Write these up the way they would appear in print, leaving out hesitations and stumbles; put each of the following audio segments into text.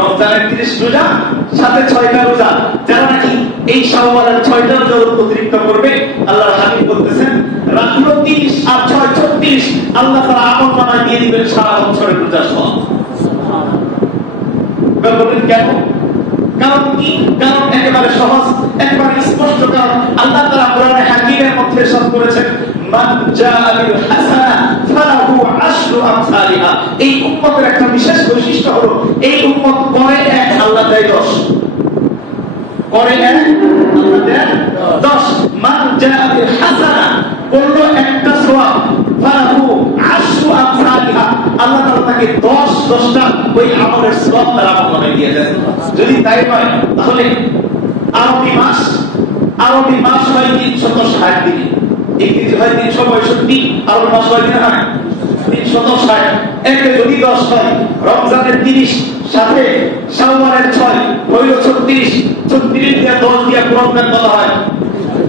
রমজানের 30 রোজা সাথে 6টা রোজা, যারা নাকি এই শাওয়ালের 6টা রোজা অতিরিক্ত করবে, আল্লাহর হাবিব বলতেছেন রাত্র 30 আর 6 36 আল্লাহ তাআলা আমলনামায় দিয়ে দিবেন সারা বছরের রোজা সওয়াব। বলবেন কেন? কারণ কি? কারণ একেবারে সহজ, একেবারে স্পষ্ট। কারণ আল্লাহ তাআলা কোরআনে হাকিমের মধ্যে সব করেছেন, মান জাআ বিল হাসানা ফালাহু আশরু আমসালিহা। এই উম্মতের একটা বিশেষ বৈশিষ্ট্য হলো এই উম্মত করে এক, আল্লাহ দেয় 10, করে এক, আল্লাহ দেয় 10। মান জাআ বিল হাসানা, করলো একটা সওয়াব, ফালাহু আশরু আমসালিহা, আল্লাহ তাআলা তাকে 10টা ওই আমলের সওয়াব তার আমলনামায় দিয়ে দেন। যদি তাই হয় তাহলে আরবি মাস হয় 360 দিন, ইংরেজি হয় 365, আরবি মাস হয় 360। একে যদি 10 হয়, রমজানের 30 সাথে শাওয়ালের 6 হইল 36, 36 দিয়ে 10 দিয়ে পূরণ কত হয়?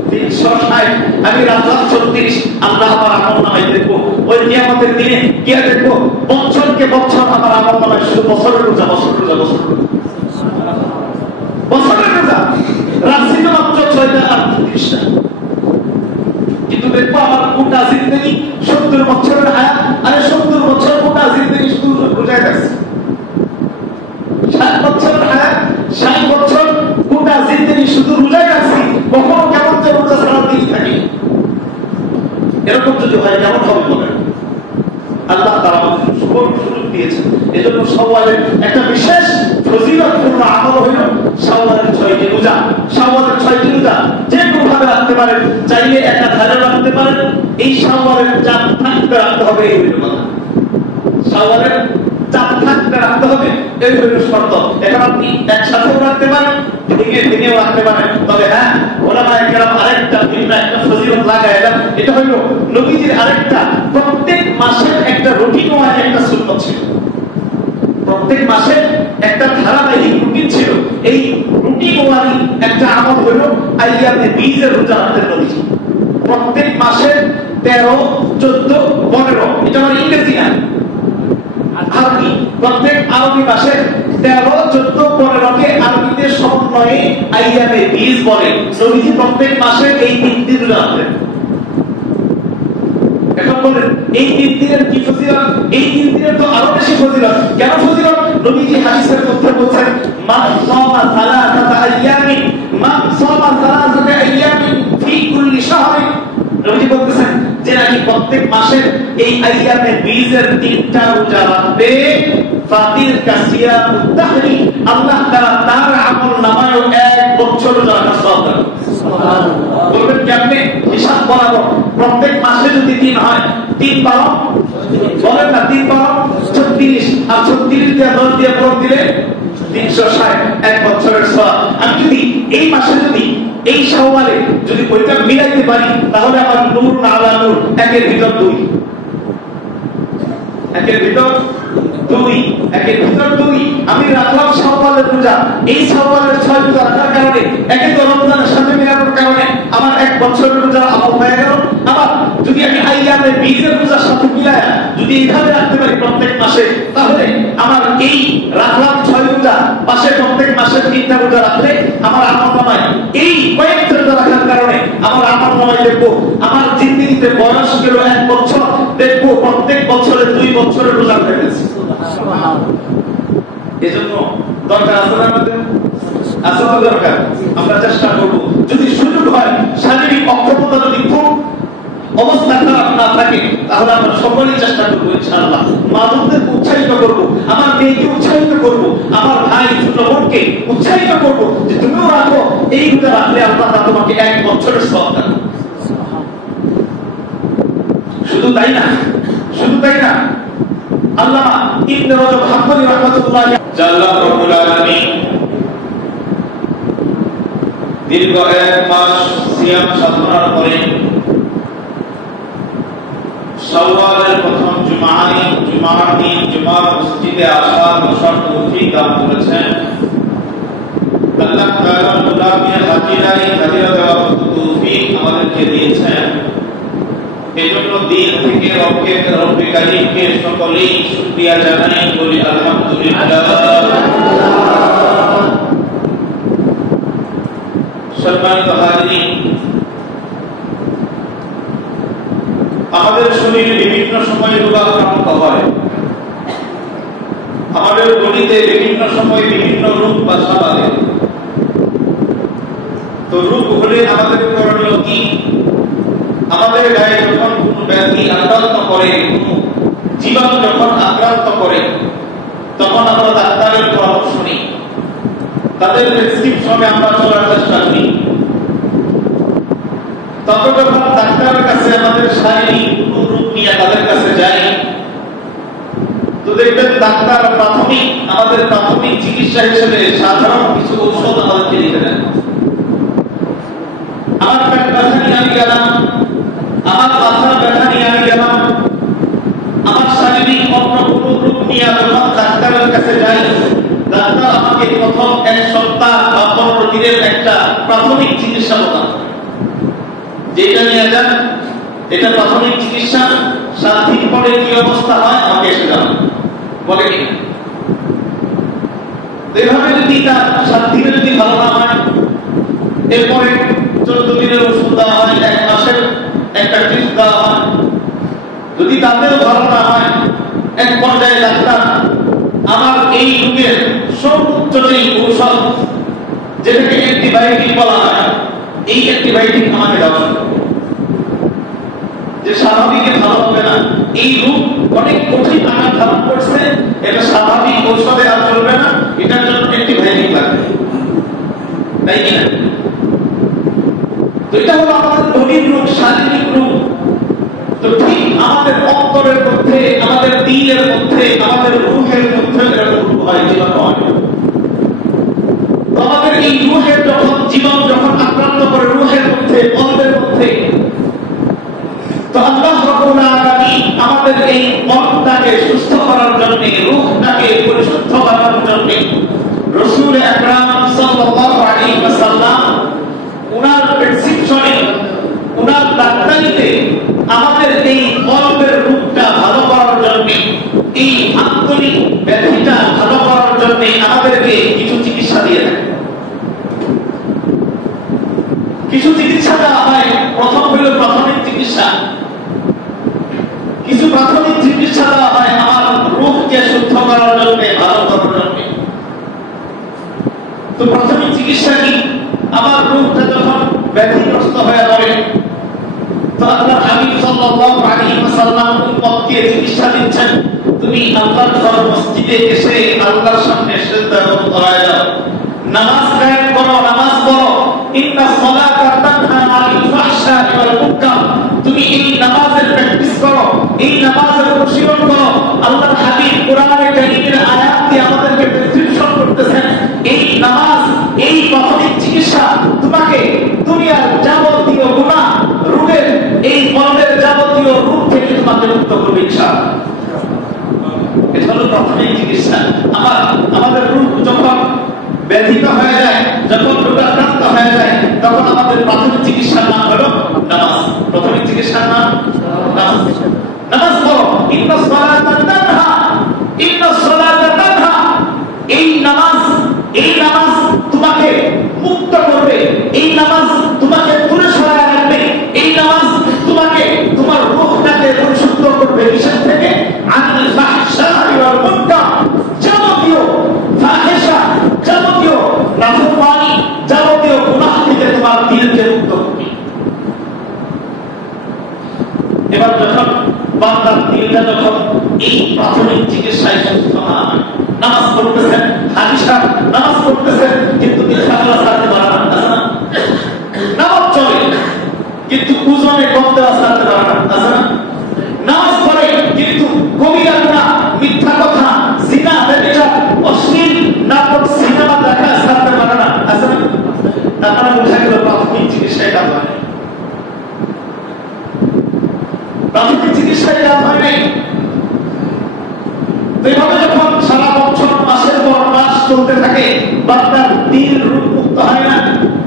360। আমি রাত 36 আল্লাহ আমার আমলনামায় দেখবো। ওই কিয়ামতের দিনে কি দেখবো? বছরকে বছর আমার আমলনামায় শুধু বছরের রোজা, বছরের রোজা, বছরের রোজা। রাশি তো মাত্র 6টা আর 30টা, কিন্তু দেখবো আমার গোটা জিন্দেগি 70 বছরের হায়াত, আরে 70 বছর গোটা জিন্দেগি শুধু রোজায় থাকছে। 60 বছরের হায়াত, 60 বছর গোটা জিন্দেগি শুধু রোজায় থাকছি, কখনো কেমন যে রোজা ছাড়া দিন থাকি। এরকম যদি হয় কেমন হবে বলেন? আল্লাহ তাআলা সুযোগ দিয়েছেন। এজন্য শাওয়ালের একটা বিশেষ ফজিলতপূর্ণ আমল হলো শাওয়ালের 6টি রোজা। শাওয়ালের 6টি রোজা যে কোনোভাবে রাখতে পারেন, চাইলে একাধারে রাখতে পারেন। এই শাওয়ালের 4 থাকতে রাখতে হবে, এই হলো কথা। শাওয়ালের 4 থাকতে রাখতে হবে, এই হলো শর্ত। এখন আপনি একসাথেও রাখতে পারেন, ভেঙেও রাখতে পারেন। তবে হ্যাঁ, ওলামায়ে কেরাম আরেকটা ভিন্ন একটা ফজিলত লাগাইলেন। এটা হলো নবীজির আরেকটা প্রত্যেক মাসের একটা রুটিন ও একটা সুন্নাত ছিল। প্রত্যেক মাসে একটা ধারাবাহিক রুটিন ছিল। এই রুটিন ওয়ারি একটা আমল হলো আইয়ামে বীজের রোজা রাখতেন নবীজি। প্রত্যেক মাসে 13, 14, 15, এটা আমার ইংরেজি না, আরবি। প্রত্যেক আরবি মাসে 13, 14, 15কে আরবিতে সমন্বয়ে আইয়ামে বীজ বলে। নবীজি প্রত্যেক মাসে এই 3 দিন রাখতেন। এখন বলেন এই 3 দিনের কি ফজিলত? এই 3 দিনের তো আরো বেশি ফজিলত। কেন ফজিলত? নবীজি হাদিসের মধ্যে বলেছেন, মান সামা সালাসাতা আইয়ামিন, মান সামা সালাসাতা আইয়ামিন ফি কুল্লি শাহরিন। নবীজি বলতেছেন যে নাকি প্রত্যেক মাসের এই আইয়ামে বীজের 3টা রোজা রাখবে, ফাতির কাসিয়াতুত তাহরি, আল্লাহ তাআলা তার আমলনামায় 1 বছর রোজা রাখার সওয়াব দেন। সুবহানাল্লাহ। বলবেন কেমনে? হিসাব বরাবর প্রত্যেক মাসে যদি 3 হয়, 3 12, বলেন না 3 12 36, আর 36 দিয়ে 10 দিয়ে পূরণ দিলে 360, 1 বছরের সওয়াব। আমি যদি এই মাসে যদি এই শাওয়ালে যদি ওইটা মিলাইতে পারি, তাহলে আমার নূর আলা নূর, একের ভিতর 2, একের ভিতর 2, একের ভিতর 2 আমি রাখলাম শাওয়ালের রোজা। এই শাওয়ালের 6 রোজা রাখার কারণে, একে তো রমজানের সাথে মেলানোর কারণে আমার 1 বছরের রোজা আমল হয়ে গেল। আবার যদি আমি আইয়ামে বীজের রোজার সাথে মিলায়া যদি এইভাবে রাখতে পারি প্রত্যেক মাসে, তাহলে আমার এই রাখলাম 6 রোজা, পাশে প্রত্যেক মাসে 3টা রোজা রাখলে আমার আমলনামায় এই কয়েকটা রোজা রাখার কারণে আমার আমলনামায় দেখবো আমার জিন্দেগিতে বয়স গেল 1 বছর, দেখবো প্রত্যেক বছরে 2 বছরের রোজা হয়ে গেছে। এজন্য দরকার আছে না আমাদের? আছে তো দরকার। আমরা চেষ্টা করব, যদি সুযোগ হয়, শারীরিক অক্ষমতা যদি খুব অবস্থা খারাপ না থাকে, তাহলে আমরা সকলেই চেষ্টা করবো ইনশাআল্লাহ। মা-বোনদের উৎসাহিত করব, আমার মেয়েকে উৎসাহিত করব, আমার ভাই ছোট বোনকে উৎসাহিত করব যে তুমিও রাখো। এই রোজা রাখলে আল্লাহ তাআলা তোমাকে 1 বছরের সওয়াব দেন। শুধু তাই না, শুধু তাই না, আল্লামা ইবনে রাজব হাম্বলি রাহমাতুল্লাহ আল্লাহ রাব্বুল আলামিন দীর্ঘ 1 মাস সিয়াম সাধনার পরে শাওয়ালের প্রথম জুমার দিন জুমার মসজিদে আসার বসার তৌফিক দান করেছেন। আল্লাহ তাআলা মুলামিয়া হাজিরাই হাজিরা দেওয়ার তৌফিক আমাদেরকে দিয়েছেন। এজন্য দিন থেকে রব্বে কারীমকে সকলেই শুকরিয়া জানাই, বলি আলহামদুলিল্লাহ। সম্মানিত হাজিরিন, আমাদের শরীর বিভিন্ন সময় রোগাক্রান্ত হয়, আমাদের বডিতে বিভিন্ন সময় বিভিন্ন রোগ বাসা বাঁধে। তো রোগ হলে আমাদের করণীয় কি? আমাদের গায়ে যখন কোনো ব্যাধি আক্রান্ত করে, কোনো জীবাণু যখন আক্রান্ত করে, তখন আমরা ডাক্তারের পরামর্শ নিই, তাদের প্রেসক্রিপশনে আমরা চলার চেষ্টা করি। তখন যখন ডাক্তারের কাছে আমাদের শারীরিক কোনো রোগ নিয়ে তাদের কাছে যাই, তো দেখবেন ডাক্তার আমাদের প্রাথমিক চিকিৎসা হিসেবে সাধারণ কিছু ঔষধ আমাদেরকে দিতে দেন। আমার পেট ব্যথা নিয়ে আমি গেলাম, আমার মাথার ব্যথা নিয়ে আমি গেলাম, আমার শারীরিক অন্য কোনো রোগ নিয়ে যখন ডাক্তারের কাছে যাই, ডাক্তার আমাকে প্রথম 1 সপ্তাহ বা 15 দিনের একটা প্রাথমিক চিকিৎসা প্রদান করে। যেটা নিয়ে যান, এটা প্রাথমিক চিকিৎসা। 7 দিন পরে কি অবস্থা হয় আমাকে এসে জানান, বলে কি এভাবে যদি 7 দিনের যদি ভালো না হয়, এরপরে 14 দিনের ওষুধ দেওয়া হয়, 1 মাসের একটা ট্রিপ দেওয়া হয়। যদি তাতেও ভালো না হয়, এক পর্যায়ে ডাক্তার আমার এই রোগের সর্বোচ্চ যে ঔষধ, যেটাকে অ্যান্টিবায়োটিক বলা হয়, এই অ্যান্টিবায়োটিক আমাকে দেওয়া হবে। যে স্বাভাবিকে ভালো হবে না, এই রোগ অনেক কঠিন আকার ধারণ করছে, এটা স্বাভাবিক ঔষধে আর চলবে না, এটার জন্য অ্যান্টিবায়োটিক লাগবে, তাই কিনা? তো এটা হলো আমাদের বডির রোগ, শারীরিক রোগ। তো ঠিক আমাদের অন্তরের মধ্যে, আমাদের দিলের মধ্যে, আমাদের রূহের মধ্যে এরকম রোগ হয়, জীবাণু হয়। তো আমাদের এই রূহের যখন জীবাণু যখন আক্রান্ত করে রূহের মধ্যে, কলবের মধ্যে, তো আল্লাহ রাব্বুল আলামিন আমাদের এই মনটাকে সুস্থ করার জন্য, রূহটাকে পরিশুদ্ধ করার জন্য রাসূল আকরাম সাল্লাল্লাহু আলাইহি ওয়াসাল্লাম উনার প্রেসক্রিপশনে, উনার ডাক্তারিতে আমাদের এই কলবের রোগটা ভালো করার জন্য, এই আন্তরিক ব্যাধিটা ভালো করার জন্য আমাদেরকে কিছু চিকিৎসা দিয়ে দেন। কিছু চিকিৎসা দেওয়া হয়। প্রথম হইল প্রাথমিক চিকিৎসা। কিছু প্রাথমিক চিকিৎসা দেওয়া হয় আমার রোগকে শুদ্ধ করার জন্য, ভালো করার জন্য। তো প্রাথমিক চিকিৎসা কি? আমার রোগটা যখন ব্যাধিগ্রস্ত হয়ে পড়ে, তো আল্লাহর হাবিব সাল্লাল্লাহু আলাইহি ওয়াসাল্লাম উম্মতকে চিকিৎসা দিচ্ছেন, তুমি আল্লাহর ঘর মসজিদে এসে আল্লাহর সামনে সিজদাবদ্ধ হয়ে যাও, নামাজ কায়েম করো, নামাজ পড়ো। ইন্না সালাতা তানহা আনিল ফাহশাই ওয়াল মুনকার। তুমি এই নামাজের প্র্যাকটিস করো, এই নামাজের অনুশীলন করো। আল্লাহর হাবিব কোরআনে কারীমের আয়াত দিয়ে আমাদেরকে প্রেসক্রিপশন করতেছেন, এই নামাজ, এই প্রাথমিক চিকিৎসা তোমাকে দুনিয়ার যাবতীয় গুনাহ, রোগের, এই কলবের যাবতীয় রোগ থেকে তোমাকে মুক্ত করবে ইনশাআল্লাহ। এটা হলো প্রাথমিক চিকিৎসা। আমাদের রোগ যখন ব্যাধিত হয়ে যায়, যখন রোগাক্রান্ত হয়ে যায়, তখন আমাদের প্রাথমিক চিকিৎসার নাম হলো নামাজ। প্রাথমিক চিকিৎসার নাম নামাজ। নামাজ পড়ো। ইন্নাস সালাতা তানহা, ইন্নাস সালাতা তানহা। এই নামাজ তোমাকে মুক্ত করবে, এই নামাজ তোমাকে দূরে সরায় রাখবে, এই নামাজ তোমাকে তোমার রূহটাকে পরিশুদ্ধ করবে। কিসের থেকে? আনিল ফাহশাই ওয়াল মুনকার। যাবতীয় ফাহিশা, যাবতীয় নাফরমানি, যাবতীয় গুনাহ থেকে তোমার দিলকে মুক্ত করবে। এবার যখন বান্দার দিলটা যখন এই প্রাথমিক চিকিৎসায় সুস্থ না হয়, নামাজ পড়তেছেন, হাদিসা নামাজ পড়তেছেন, কিন্তু দিলখানা ছাড়তে পারে না। নামাজ চলে কিন্তু উজনে কম দেওয়া ছাড়তে পারে না। নামাজ পড়ে কিন্তু কবিরা গুনাহ, মিথ্যা কথা, জিনা, ব্যভিচার, অশ্লীল নাটক, সিনেমা দেখা ছাড়তে পারে না। তারপরে বোঝা গেল প্রাথমিক চিকিৎসায় কাজ হয়। প্রাথমিক চিকিৎসায় কাজ হয় নাই। এইভাবে যখন সারা বছর, মাসের পর মাস চলতে থাকে, বান্দার দিল রোগ মুক্ত হয় না,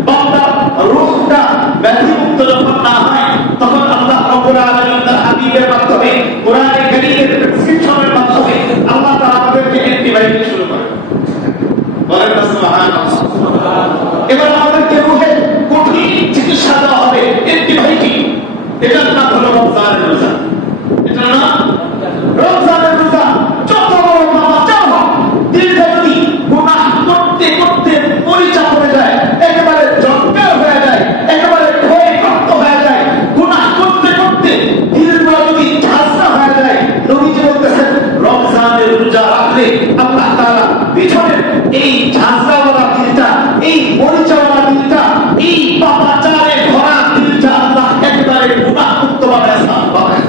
বান্দার রূহটা ব্যাধিমুক্ত যখন না হয়, তখন আল্লাহ রাব্বুল আলামিন তার হাবিবের মাধ্যমে, কোরআনে কারীমের প্রেসক্রিপশনের মাধ্যমে আল্লাহ তাআলা আমাদেরকে অ্যান্টিবায়োটিক শুরু করে। বলেন না সুবহানাল্লাহ। এবার আমাদেরকে রূহের চিকিৎসা দেওয়া হবে অ্যান্টিবায়োটিক। এটার নাম হলো রমজানের রোজা। এটার নাম রমজানের রোজা। যত বড় নামাজ হোক, দিলটা যদি গুনাহ করতে করতে পরিচা পড়ে যায়, একেবারে জঙ্গল হয়ে যায়, একেবারে ক্ষয়প্রাপ্ত হয়ে যায়, গুনাহ করতে করতে দিলটা যদি ঝাঁঝরা হয়ে যায়, নবীজি বলতেছেন রমজানের রোজা রাখলে আল্লাহ তাআলা পিছনের এই ঝাঁঝরাওয়ালা দিলটা, এই পরিচাওয়ালা দিলটা, এই পাপাচারে ভরা দিলটা আল্লাহ একেবারে গুনাহমুক্ত বানায় বানায়।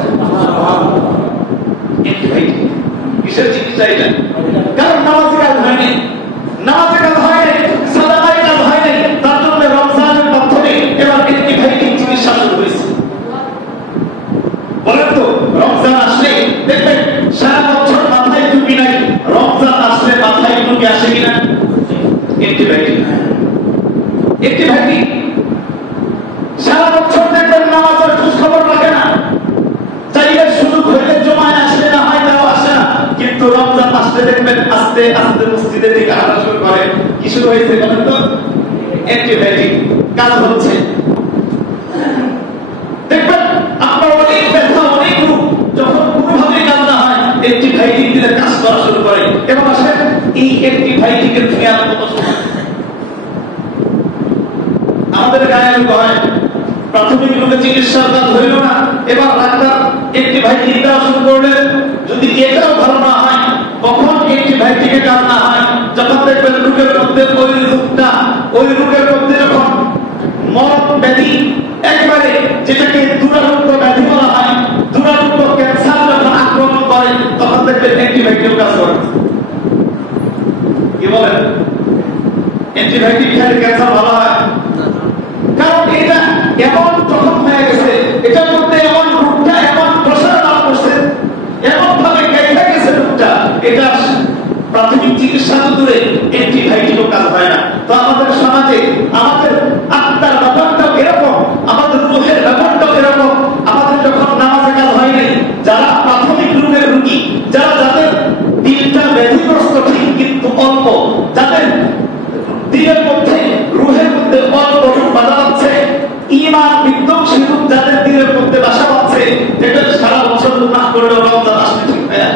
কিসের চিকিৎসা এটা? কারণ নামাজে কাজ হয়নি, নামাজে কাজ হয়নি, সাদাকায় কাজ হয়নি, তার জন্য রমজানের মাধ্যমে এবার অ্যান্টিবায়োটিক চিকিৎসা শুরু হয়েছে। বলেন তো, রমজান আসলে দেখবেন সারা বছর মাথায় টুপি নাই, রমজান আসলে মাথায় টুপি আসে কিনা? অ্যান্টিবায়োটিক। অ্যান্টিবায়োটিক সারা বছর দেখবেন নামাজের খোঁজ খবর রাখে না, চাইলে সুযোগ হইলে জমায় আসে, না হয় তাও আসে না, কিন্তু রমজান আসলে দেখবেন আস্তে আস্তে মসজিদের দিকে হাঁটা শুরু করে। কি শুরু হয়েছে বলেন তো? অ্যান্টিবায়োটিক কাজ হচ্ছে। দেখবেন আপনার অনেক ব্যথা, অনেক রোগ যখন কোনোভাবে কাজ না হয়, অ্যান্টিবায়োটিক দিলে কাজ করা শুরু করে। এবং আসলে এই অ্যান্টিবায়োটিকের মেয়াদ কত সময়? আমাদের গায়ে হয় প্রাথমিক রোগে চিকিৎসার কাজ হইল না, এবার ডাক্তার অ্যান্টিবায়োটিক দেওয়া শুরু করলেন। যদি এটাও ভালো না হয়, কখন অ্যান্টিবায়োটিকের কাজ না হয়? যখন দেখবেন রোগের মধ্যে ওই রোগটা, ওই রোগের মধ্যে যখন মরণ ব্যাধি, একবারে যেটাকে দুরারোগ্য ব্যাধি বলা হয়, দুরারোগ্য ক্যান্সার যখন আক্রমণ করে, তখন দেখবেন অ্যান্টিবায়োটিক কাজ করে। কি বলেন? অ্যান্টিবায়োটিক খেলে ক্যান্সার ভালো হয়? কারণ এটা এমন জখম হয়ে গেছে, এটার মধ্যে এমন রোগটা এমন প্রসার লাভ করছে, এমন ভাবে কেটে গেছে রোগটা, এটা প্রাথমিক চিকিৎসা তো দূরে, অ্যান্টিবায়োটিকও কাজ হয় না। তো আমাদের সমাজে আমাদের আত্মার ব্যাপারটাও এরকম, আমাদের রোগের ব্যাপারটাও এরকম। আমাদের যখন নামাজে কাজ হয়নি, যারা প্রাথমিক রোগের রোগী, যাদের দিলটা ব্যাধিগ্রস্ত ঠিক কিন্তু অল্প, যাদের দিলের মধ্যে রুহের মধ্যে অল্প রূপ বাধা পাচ্ছে, ঈমান বিধ্বংসী রূপ যাদের দিলের মধ্যে বাসা পাচ্ছে, যেটা সারা বছর গুনাহ করলেও রমজান আসলে ঠিক হয়ে যায়।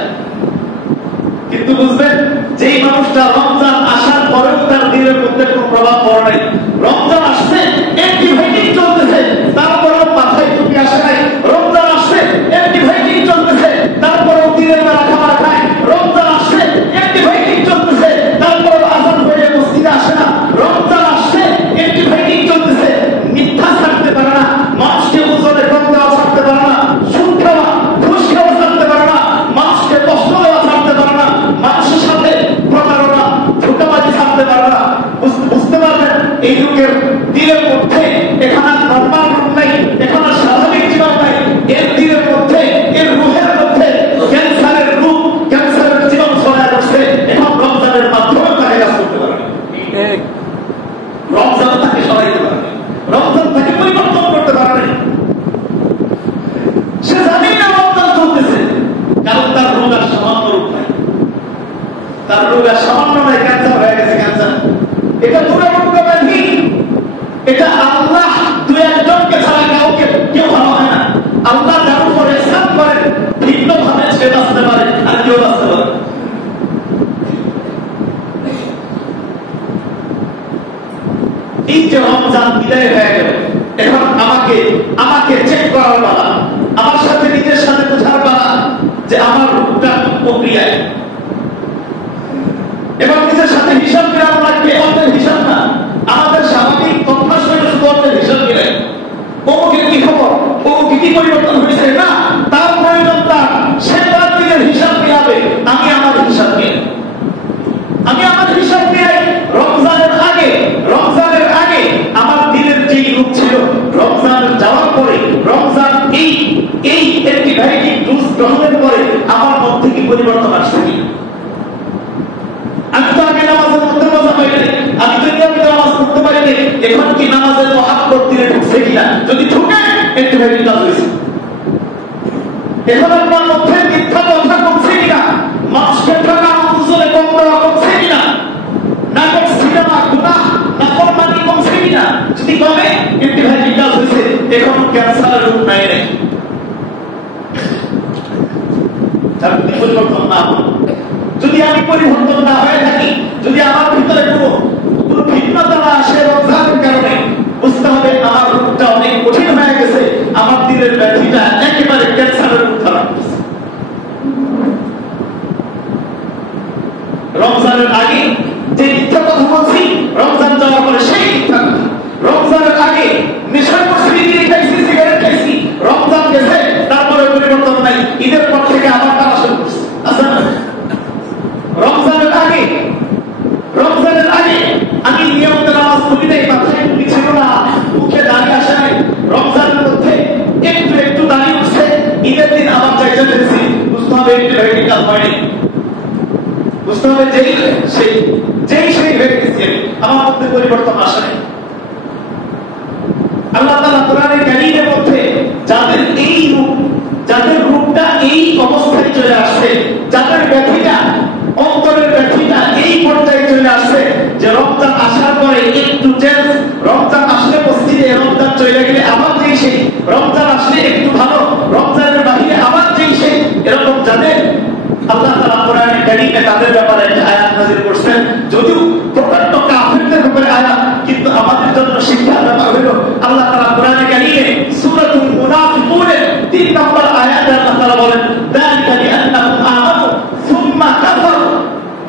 কিন্তু বুঝবেন, যেই মানুষটা রমজান আসার পরেও তার দিলের মধ্যে কোনো প্রভাব পড়ে নাই, রমজান আসছে অ্যান্টিবায়োটিক চলতেছে, তারপরেও মাথায় টুপি আসে নাই, রমজান আসছে অ্যান্টিবায়োটিক চলতেছে, তারপরেও দিনের বেলা খাবার খায়, রমজান আসছে অ্যান্টিবায়োটিক চলতেছে, তারপরেও আযান হয়ে মসজিদে আসে না, রমজান আসছে অ্যান্টিবায়োটিক চলতেছে, মিথ্যা ছাড়তে পারে না, মানুষকে ওজনে কম দেওয়া ছাড়তে পারে না, সুদ খাওয়া ঘুষ খাওয়া ছাড়তে পারে না, মানুষকে কষ্ট দেওয়া ছাড়তে পারে না, মানুষের সাথে প্রতারণা ধোঁকাবাজি ছাড়তে পারে না। বুঝতে পারবেন এই যুগের দিলের মধ্যে এখানে নরমাল রূপ নাই, এখানে স্বাভাবিক জীবন নাই, এর দিলের মধ্যে, এর রুহের মধ্যে ক্যান্সারের রূপ, ক্যান্সারের জীবন ছড়ায় পড়ছে। এখন রমজানের মাধ্যমে তাকে কাজ করতে পারবে, রমজান তাকে সরাইতে পারবে, রমজান তাকে পরিবর্তন করতে পারবে। সে জানি না রমজান চলতেছে, কারণ তার রোগ আর সামান্য রূপ নাই, তার রোগ আর সামান্য নাই, ক্যান্সার হয়ে গেছে। ক্যান্সার এটা দুরারোগ্য ব্যাধি, এটা আল্লাহ দুই একজনকে ছাড়া কাউকে কেউ ভালো হয় না। আল্লাহ যার উপর ইহসান করেন, ভিন্ন ভাবে সে বাঁচতে পারে আর কেউ বাঁচতে পারে। এই যে রমজান বিদায় হয়ে গেল, এখন আমাকে চেক করার পালা, আমার সাথে নিজের সাথে বোঝার পালা যে আমার রূপটা প্রক্রিয়ায়, এবং নিজের সাথে হিসাব মিলানো লাগবে। অন্যের হিসাব না, আমাদের স্বাভাবিক তথ্যাস শুধু অন্যের হিসাব মিলাই, অমুকের কি খবর, অমুকে কি পরিবর্তন হয়েছে, না, তার প্রয়োজন তার, সে তার নিজের হিসাব মিলাবে। আমি আমার হিসাব মিলাই, আমি আমার হিসাব মিলাই। রমজানের আগে আমার দিলের যে রূপ ছিল, রমজান যাওয়ার পরে, রমজান এই অ্যান্টিবায়োটিক ডোজ গ্রহণের পরে আমার মধ্যে কি পরিবর্তন আসছে কি? আমি তো আগে নামাজের মধ্যে মজা পাই নাই, আমি তো নিয়মিত নামাজ পড়তে পারিনি, এখন কি নামাজের মহাব্বত দিলে ঢুকছে কিনা? যদি ঢুকে, অ্যান্টিবায়োটিক কাজ হয়েছে। এখন আপনার মধ্যে মিথ্যা কথা করছে কিনা, মানুষকে ঠকা উজ্জ্বলে কম দেওয়া করছে কিনা, নাটক সিনেমা গুনাহ নাফরমানি কমছে কিনা? যদি কমে, অ্যান্টিবায়োটিক এখন ক্যান্সারের রূপ নাই নাই, পরিবর্তন না হয়, যদি আমি পরিবর্তন না হয়ে থাকি, যদি আমার ভিতরে কোনো ভিন্নতা না আসে রমজানের কারণে, বুঝতে হবে আমার রূপটা অনেক কঠিন হয়ে গেছে, আমার দিলের ব্যাধিটা একেবারে ক্যান্সারের রূপ ধারণ করছে। রমজানের আগে যে মিথ্যা কথা বলছি, রমজান যাওয়ার পরে সেই মিথ্যা কথা। রমজানের আগে নেশা করছি, বিড়ি খাইছি, সিগারেট খাইছি, রমজান গেছে তারপরে পরিবর্তন নাই, ঈদের পর থেকে আবার তারা শুরু করছে। রমজানের আগে আমি নিয়মিত নামাজ পড়ি নাই, মাথায় টুপি ছিল না, মুখে দাড়ি আসে নাই, রমজানের মধ্যে একটু একটু দাড়ি উঠছে, ঈদের দিন আবার চাইতে ফেলছি, বুঝতে হবে একটু ভেটিকাল হয়নি, বুঝতে হবে যেই সেই হয়ে গেছি, আমার মধ্যে পরিবর্তন আসে নাই। আল্লাহ তাআলা কোরআনে কারীমের মধ্যে যাদের এই রূপ, যাদের রূপটা এই অবস্থায় চলে আসছে, যাদের ব্যাধিটা, অন্তরের ব্যাধিটা এই পর্যায়ে চলে আসছে যে রমজান আসার পরে একটু চেঞ্জ, রমজান আসলে মসজিদে, রমজান চলে গেলে আবার যেই সেই, রমজান আসলে একটু ভালো, রমজানের বাহিরে আবার যেই সেই, এরকম যাদের আল্লাহ তাআলা কোরআনে কারীমে তাদের ব্যাপারে একটা আয়াত নাযিল করেছেন, যদিও প্রকাণ্ড কাফিরদের ব্যাপারে আয়াত, কিন্তু আমাদের জন্য শিক্ষার ব্যাপার হলো আল্লাহ তাআলা কোরআনে কারীমে সূরাতুল মুনাফিকুনের 3 নম্বর আয়াতে আল্লাহ তাআলা বলেন, যালিকা বিআন্নাহুম আমানু সুম্মা কাফারু,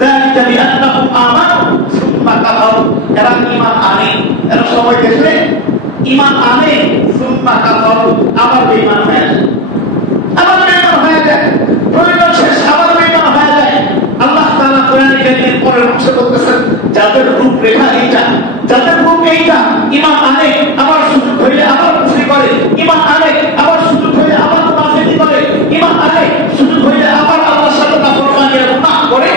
যালিকা বিআন্নাহুম আমানু সুম্মা কাফারু, এরা ঈমান আনে, এরা সবাই দেখলে ঈমান আনে, সুম্মা কাফারু, আবার বেঈমান হয়ে যায়, আবার বেঈমান হয়ে যায়, প্রয়োজন শেষ আবার বেঈমান হয়ে যায়। আল্লাহ তাআলা কোরআনে কারীমের পরের অংশে বলতেছেন, যাদের রূপরেখা এইটা, যাদের রূপ এইটা, ঈমান আনে আবার সুযোগ হইলে আবার কুফরি করে, ঈমান আনে আবার সুযোগ হইলে আবার মুনাফিকি করে, ঈমান আনে সুযোগ হইলে আবার আল্লাহর সাথে নাফরমানি গুনাহ করে,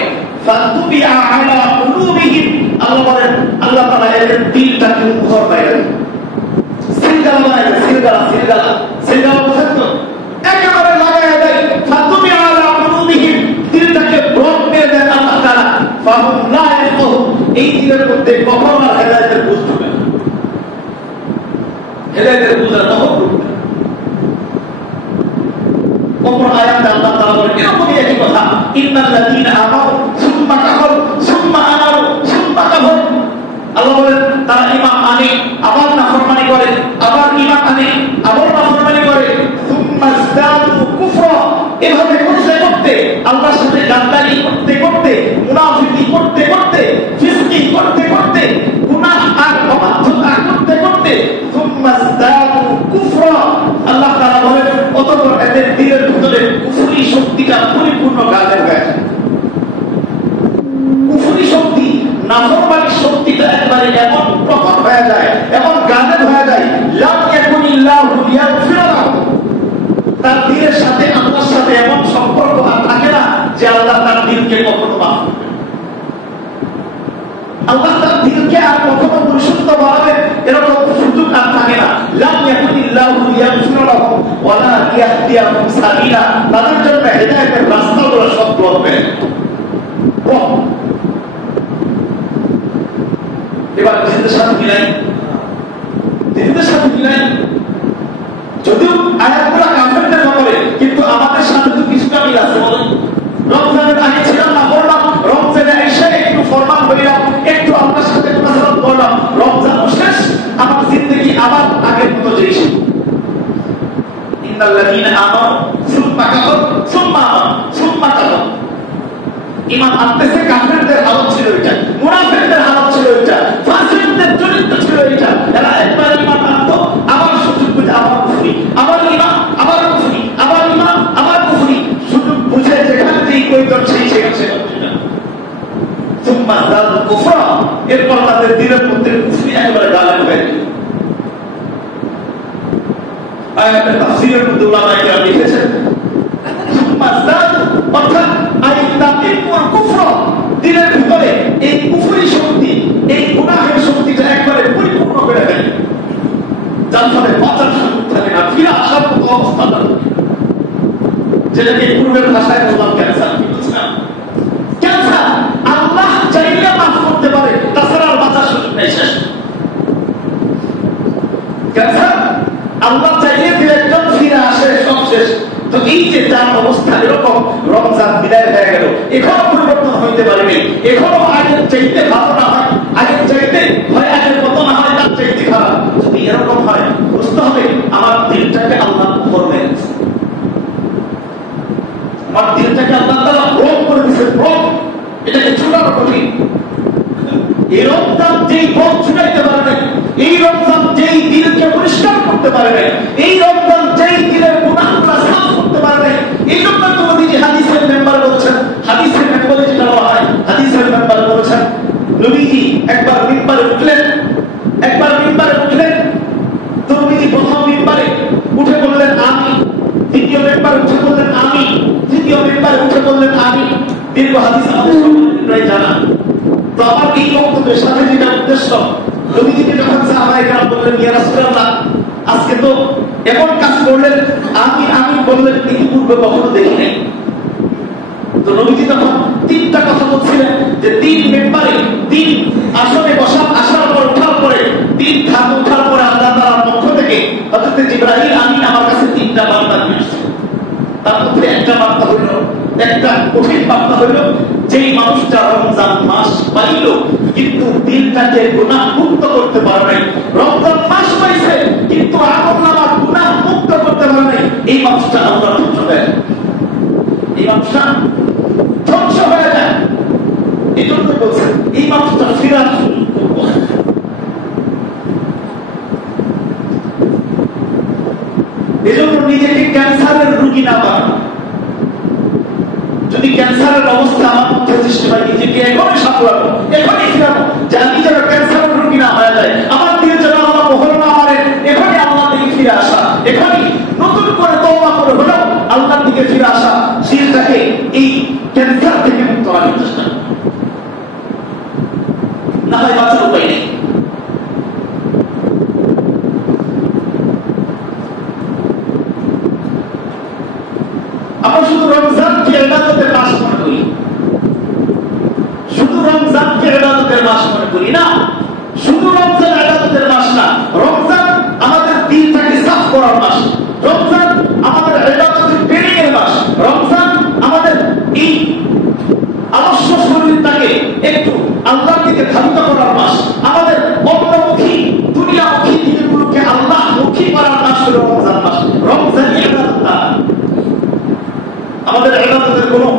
ফাতুবিআ আলা কুলুবিহিম, আল্লাহ বলেন আল্লাহ তাআলা এদের দিলটাকে মুখর বাইরে সিলগালা বানায় দেয়, সিলগালা বুঝেন তো, একেবারে লাগায় দেয়, ফাতুবিআ আলা কুলুবিহিম, দিলটাকে ব্লক করে দেন আল্লাহ তাআলা, ফাহুম লা ইয়াফকাহুন, এই দিলের মধ্যে কখনো আর হেদায়েতের বুঝ ঢুকে না, হেদায়েতের বুঝা তখন ঢুকবে। অপর আয়াতে আল্লাহ তাআলা বলেন এরকমই একই কথা, ইন্নাল্লাযীনা আমানু সুম্মা কাফারু সুম্মা আমানু সুম্মা কাফারু, আল্লাহ বলেন তারা ঈমান আনে আবার নাফরমানি করে, আবার ঈমান আনে আবার নাফরমানি করে, সুম্মা ইসতাদু কুফরা, এভাবে করতে করতে, আল্লাহর সাথে গাদ্দারি করতে করতে, মুনাফিকি করতে করতে, ফিসকি করতে করতে, গুনাহ আর অবাধ্যতা করতে করতে, সুম্মা ইসতাদু কুফরা, আল্লাহ তাআলা বলেন অতঃপর এদের দিলের ভিতরে কুফরি শক্তিটা পরিপূর্ণ গাঢ় হয়ে যায়, কুফরি শক্তি, নাফরমানি শক্তিটা একবারে এমন প্রকট হয়ে যায়, এমন গাঢ় হয়ে যায়, লাম ইয়াকুনিল্লাহু লিয়াগফিরা লাহু, তার দিলের সাথে আল্লাহর সাথে এমন সম্পর্ক আর থাকে না যে আল্লাহ তার দিলকে কখনো মাফ করবে, আল্লাহ তার দিলকে আর কখনো পরিশুদ্ধ বানাবে এরকম সুযোগ আর থাকে না, লাম ইয়াকুনিল্লাহু লিয়াগফিরা লাহু ওয়ালা লিয়াহদিয়াহুম সাবিলা, তাদের জন্য হেদায়েতের রাস্তাগুলো সব ব্লক হয়ে যায়। এবার জিদের সাথে মিলাই, যদিও আয়াতগুলো কাফেরদের ব্যাপারে, কিন্তু আমাদের সাথে তো কিছুটা মিল আছে, বলেন রমজানের আগে ছিলাম না বললাম, রমজানে এসে একটু ফরমান হইলাম, একটু আপনার সাথে মুনাজাত করলাম, রমজান শেষ, আমার জিন্দেগি আবার আগের মতো যেই ছিল। ইন্নাল্লাযীনা আমানু সুম্মা কাফারু সুম্মা আমানু সুম্মা কাফারু, ঈমান আনতেছে, কাফেরদের হালত ছিল এটা, মুনাফিকদের হালত ছিল এটা, ফাসিকদের চরিত্র ছিল এটা, এরা একবার ঈমান আনতো আবার সুযোগ বুঝে আবার কুফরি, আবার ঈমান আবার কুফরি, আবার ঈমান আবার কুফরি, সুযোগ বুঝে যেখানে যেই কইতন সেই সেখানে সুম্মা যাদু কুফরা, এরপর তাদের দিলের মধ্যে কুফরি একেবারে গাঢ় হয়ে গেল। আয়াতের তাফসীরের মধ্যে উলামায়ে কেরাম লিখেছেন সুম্মা যাদু, অর্থাৎ আইতাতিমুল কুফর, দিলের ভিতরে এই কুফরি শক্তি, এই গুনাহের শক্তিটা একবারে পরিপূর্ণ করে ফেলে, যার ফলে বাঁচার সুযোগ থাকে না, ফিরে আসার মতো অবস্থা থাকে, যেটাকে পূর্বের ভাষায় বললাম ক্যান্সার, কি বুঝলাম ক্যান্সার, আল্লাহ চাইলে মাফ করতে পারে, তাছাড়া আর বাঁচার সুযোগ নেই, শেষ। ক্যান্সার আল্লাহ এই যে তার অবস্থা এরকম, রমজান বিদায় হয়ে গেল, এখনো পরিবর্তন হইতে পারেনি, এখনো আগের চাইতে ভালো না হয়, আগের চাইতে হয় আগের মতো না হয়, তার চাইতে খারাপ। যদি এরকম হয় বুঝতে হবে আমার দিলটাকে আল্লাহ করবে, আমার দিলটাকে আল্লাহ তাআলা ভ্রম করে দিয়েছে, ভ্রম। এটাকে ছুটানো কঠিন। এই রমজান যেই ভ্রম ছুটাইতে পারে না, এই রমজান যেই দিলকে পরিষ্কার করতে পারে না, এই রমজান যেই দিলের গুনাহগুলো সাফ করতে পারে না, এই জন্য তো নবীজি হাদিসের মেম্বার বলছেন, হাদিসের মেম্বারে যেটা বলা হয়, হাদিসের মেম্বার বলছেন নবীজি একবার মিম্বারে উঠলেন, একবার মিম্বারে উঠলেন, তো নবীজি প্রথম মিম্বারে উঠে বললেন আমি, দ্বিতীয় মেম্বারে উঠে বললেন আমি, তৃতীয় মেম্বারে উঠে বললেন আমি। দীর্ঘ হাদিস আমাদের সকলের জানা। তো আমার এই বক্তব্যের সাথে যেটা উদ্দেশ্য, নবীজিকে যখন সাহাবায়ে কেরাম বললেন ইয়া রাসূলুল্লাহ আজকে তো এমন কাজ করলেন, আমি আমি বললেন ইতিপূর্বে কখনো দেখি নাই। তো নবীজি তখন তিনটা কথা বলছিলেন যে তিন মেম্বারে, তিন আসনে বসা, আসার পর ওঠার পরে, তিন ধাপ ওঠার পরে আল্লাহ তাআলার পক্ষ থেকে হযরত জিবরাইল আমিন আমার কাছে তিনটা বার্তা নিয়ে আসছে। তার মধ্যে একটা বার্তা হইল, একটা কঠিন বার্তা হইল, যেই মানুষটা রমজান মাস পাইল কিন্তু দিলটাকে গুনাহ মুক্ত করতে পারে নাই, রমজান মাস পাইছে কিন্তু আমলনামা গুনাহ মুক্ত করতে পারে নাই, এই মানুষটা আল্লাহ ধ্বংস দেয়, এই মানুষটা ধ্বংস হয়ে যায়। এই জন্য বলছেন এই মানুষটা ফিরার সুযোগ করব। এই জন্য নিজেকে ক্যান্সারের রোগী না বানানো। যদি ক্যান্সারের অবস্থা আমার মধ্যে সৃষ্টি হয়, নিজেকে এখনই সামলাবো, এখনই ফিরাবো, যে আমি যেন ক্যান্সারের রোগী না হয়ে যায়, আমার দিকে যেন আল্লাহ মোহর না মারে, এখনই আল্লাহ দিকে ফিরে আসা, এখনই নতুন করে তওবা করে হলেও আল্লাহর দিকে ফিরে আসা, দিলটাকে এই ক্যান্সার থেকে মুক্ত রাখার চেষ্টা, না হয় বাঁচার উপায় নেই। আমরা শুধু রমজানকে ইবাদতের মাস মনে করি, শুধু রমজানকে ইবাদতের মাস মনে করি না, শুধু রমজান ইবাদতের মাস না, রমজান আমাদের দিলটাকে সাফ করার মাস, রমজান আমাদের ইবাদতের ট্রেনিং এর মাস, রমজান আমাদের এই আলস্য শরীরটাকে একটু আল্লাহর দিকে ধাবিত করার মাস, আমাদের অন্যমুখী দুনিয়ামুখী দিকগুলোকে আল্লাহমুখী করার মাস হলো রমজান মাস। রমজান ইবাদত না, আমাদের ইবাদতের কোনো